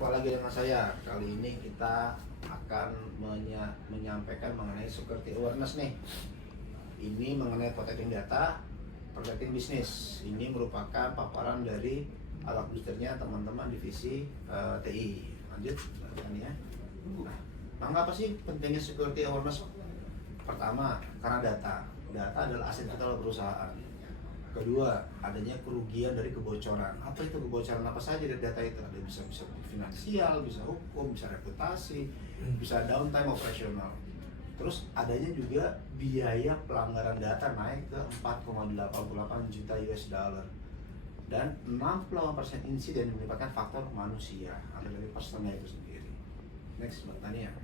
Jumpa lagi dengan saya. Kali ini kita akan menyampaikan mengenai security awareness nih. Ini mengenai protecting data, protecting bisnis. Ini merupakan paparan dari alat boosternya teman-teman divisi TI. Lanjut, ya. Nah, mengapa sih pentingnya security awareness? Pertama, karena data. Data adalah aset kita dalam perusahaan. Kedua, adanya kerugian dari kebocoran. Apa itu kebocoran? Apa saja dari data itu? Ada bisa finansial, bisa hukum, bisa reputasi, bisa downtime operasional. Terus adanya juga biaya pelanggaran data naik ke 4,88 juta US dollar. Dan 68% insiden melibatkan faktor manusia atau dari personnya itu sendiri. Next, Mbak Tania.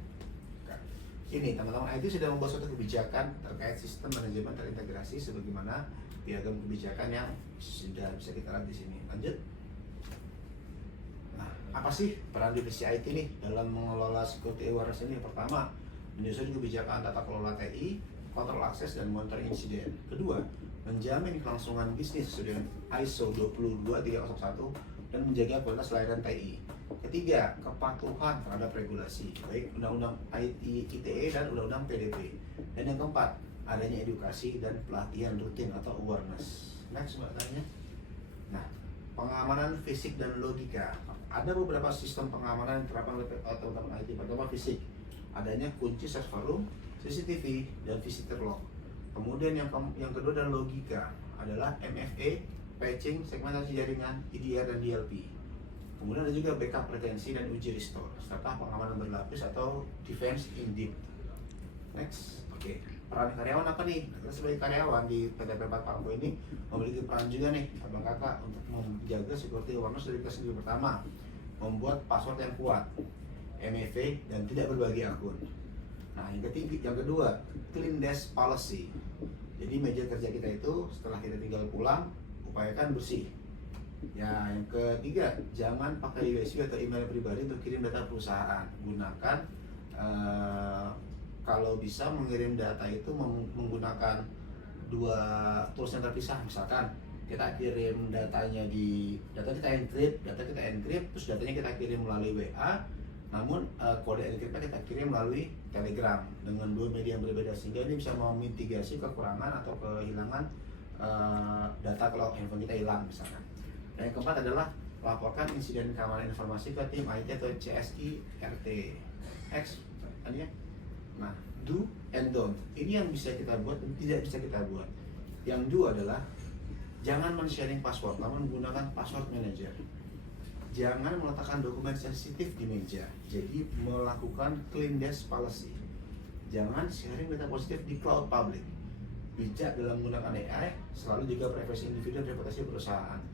Ini teman-teman IT sudah membuat suatu kebijakan terkait sistem manajemen terintegrasi sebagaimana piagam kebijakan yang sudah bisa kita lihat di sini. Lanjut. Nah, apa sih peran divisi IT nih dalam mengelola security awareness ini? Pertama, menyusun kebijakan tata kelola TI, kontrol akses dan monitoring insiden. Kedua, menjamin kelangsungan bisnis sesuai dengan ISO 22301 dan menjaga kualitas layanan TI. Ketiga, kepatuhan terhadap regulasi, baik Undang-Undang ITE dan Undang-Undang PDP. Dan yang keempat, adanya edukasi dan pelatihan rutin atau awareness. Next, Mbak tanya. Nah, pengamanan fisik dan logika. Ada beberapa sistem pengamanan yang diterapkan oleh teman-teman IT. Pertama, fisik. Adanya kunci server room, CCTV, dan visitor log. Kemudian yang kedua adalah logika. Adalah MFA, patching, segmentasi jaringan, EDR, dan DLP. Kemudian ada juga backup retensi dan uji restore, serta pengamanan berlapis atau defense in depth. Next, oke. Peran karyawan apa nih? Kita sebagai karyawan di PT Pempat Pangko ini memiliki peran juga nih, abang kakak, untuk menjaga security awareness dari kita sendiri. Pertama, membuat password yang kuat, MFA, dan tidak berbagi akun. Nah, yang kedua, clean desk policy. Jadi meja kerja kita itu setelah kita tinggal pulang, upayakan bersih. Ya, yang ketiga, jangan pakai USB atau email pribadi untuk kirim data perusahaan. Gunakan kalau bisa mengirim data itu menggunakan dua tools yang terpisah. Misalkan kita kirim data kita encrypt, terus datanya kita kirim melalui WA. Namun kode encryptnya kita kirim melalui Telegram dengan dua media yang berbeda, sehingga ini bisa memitigasi kekurangan atau kehilangan data kalau handphone kita hilang misalkan. Dan yang keempat adalah laporkan insiden keamanan informasi ke tim IT atau CSI RT X tadi ya. Nah, do and don't. Ini yang bisa kita buat dan tidak bisa kita buat. Yang do adalah jangan men-sharing password, namun menggunakan password manager. Jangan meletakkan dokumen sensitif di meja. Jadi melakukan clean desk policy. Jangan sharing data positif di cloud public. Bijak dalam menggunakan AI, selalu juga privasi individu dan reputasi perusahaan.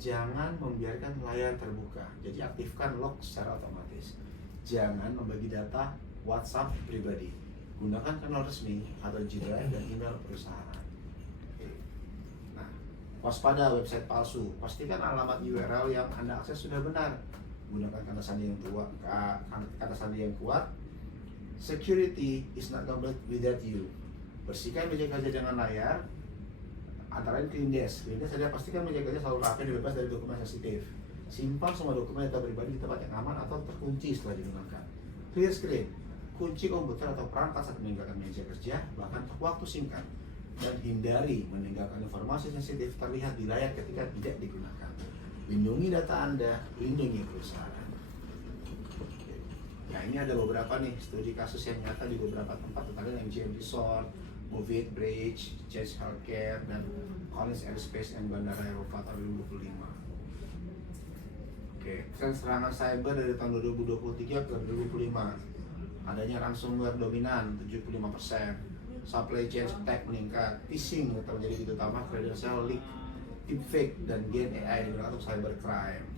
Jangan membiarkan layar terbuka, jadi aktifkan lock secara otomatis. Jangan membagi data WhatsApp pribadi. Gunakan kanal resmi atau Gmail dan email perusahaan. Nah, waspada website palsu. Pastikan alamat URL yang Anda akses sudah benar. Gunakan kata sandi yang kuat. Security is not complete without you. Bersihkan meja kerja dengan layar. Antara lain clean desk adalah pastikan meja kerja selalu rapi dan bebas dari dokumen sensitif. Simpan semua dokumen data pribadi di tempat yang aman atau terkunci setelah digunakan. Clear screen, kunci komputer atau perangkat saat meninggalkan meja kerja, bahkan untuk waktu singkat. Dan hindari meninggalkan informasi sensitif terlihat di layar ketika tidak digunakan. Lindungi data Anda, lindungi perusahaan. Nah, ini ada beberapa nih studi kasus yang nyata di beberapa tempat, tentang MGM Resort, Movit Bridge, Change Healthcare, dan Collins Aerospace and Bandara Eropa tahun 2025. Oke, tren serangan cyber dari tahun 2023 ke 2025. Adanya ransomware dominan 75%, supply chain attack meningkat, phishing terjadi di utama, credential leak, deepfake, dan gen AI digunakan untuk cybercrime.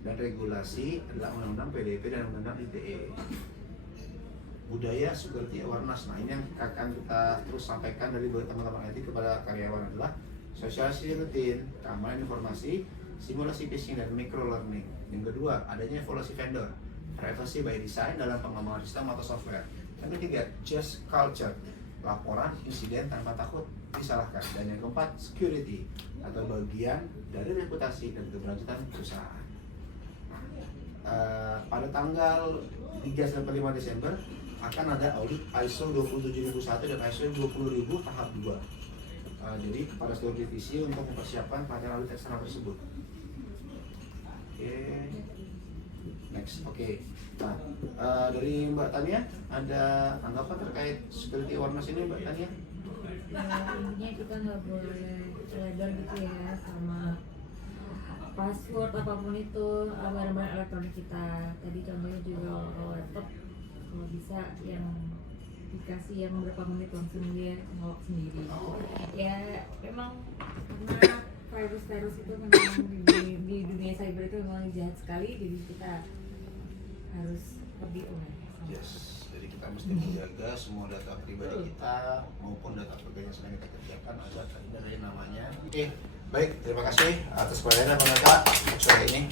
Dan regulasi adalah Undang-Undang PDP dan Undang-Undang ITE. Budaya security awareness. Nah, ini yang akan kita terus sampaikan dari teman-teman IT kepada karyawan adalah sosialisasi rutin, keamanan informasi, simulasi phishing, dan micro learning. Yang kedua, adanya evaluasi vendor, privacy by design dalam pengembangan sistem atau software. Yang ketiga, just culture, laporan insiden tanpa takut disalahkan. Dan yang keempat, security atau bagian dari reputasi dan keberlanjutan perusahaan. pada tanggal 3 sampai 5 Desember akan ada audit ISO 27001 dan ISO 20000 tahap 2. Jadi kepada seluruh divisi untuk mempersiapkan pelatihan audit eksternal tersebut. Oke, next. Oke. Nah, dari Mbak Tania ada tanggapan terkait security awareness ini, Mbak Tania? Ya, intinya kita nggak boleh lebar gitu ya sama password apapun itu barang-barang elektronik kita. Tadi contohnya juga laptop, kalau bisa yang dikasih yang berapa menit langsung dia ngelok sendiri. Ya memang karena virus itu memang di dunia cyber itu memang jahat sekali, jadi kita harus lebih aware. Yes, jadi kita mesti menjaga semua data pribadi kita maupun data pekerjaan yang sedang kita kerjakan agar terhindar dari namanya. Oke, baik, terima kasih atas perhatian pemirsa sore ini.